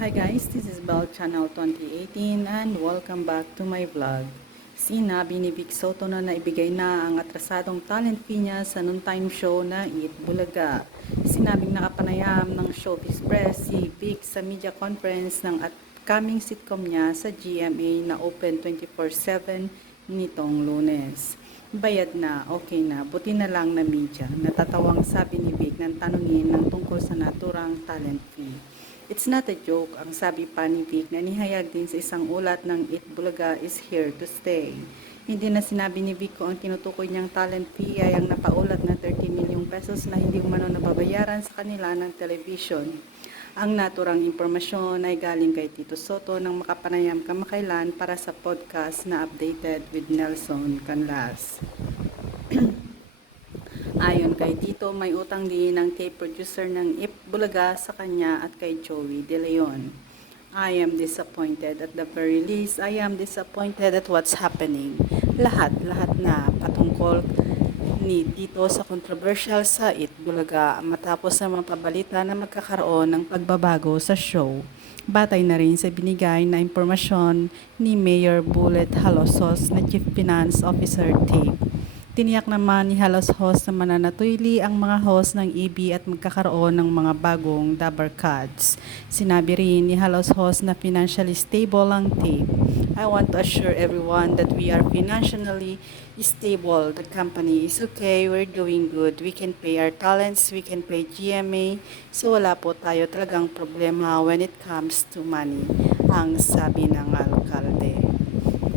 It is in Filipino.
Hi guys, this is Bell Channel 2018 and welcome back to my vlog. Sinabi ni Vic Soto na naibigay na ang atrasadong talent fee niya sa noontime show na Eat Bulaga. Sinabing nakapanayam ng Showbiz Press si Vic sa media conference ng upcoming sitcom niya sa GMA na open 24-7 nitong lunes. Bayad na, okay na, buti na lang na media. Natatawang sabi ni Vic nang tanungin ng tungkol sa naturang talent fee. It's not a joke, ang sabi pa ni Vic na nihayag din sa isang ulat ng It Bulaga is here to stay. Hindi na sinabi ni Vic kung ang tinutukoy niyang talent fee ay ang napaulat na 30 milyong pesos na hindi umano nababayaran sa kanila ng television. Ang naturang impormasyon ay galing kay Tito Soto ng makapanayam kamakailan para sa podcast na updated with Nelson Canlas. Ayon kay Tito, may utang din ng tape producer ng Ip Bulaga sa kanya at kay Joey De Leon. I am disappointed at the very least. I am disappointed at what's happening. Lahat, lahat na patungkol ni Tito sa controversial sa It Bulaga matapos na mapabalita na magkakaroon ng pagbabago sa show. Batay na rin sa binigay na impormasyon ni Mayor Bullet Halosos na Chief Finance Officer Tape. Tiniyak naman ni Halos Host na mananatili ang mga host ng EB at magkakaroon ng mga bagong Dabber Cuts. Sinabi rin ni Halos Host na financially stable ang tape. I want to assure everyone that we are financially stable. The company is okay. We're doing good. We can pay our talents. We can pay GMA. So wala po tayo talagang problema when it comes to money. Ang sabi ng alkalde.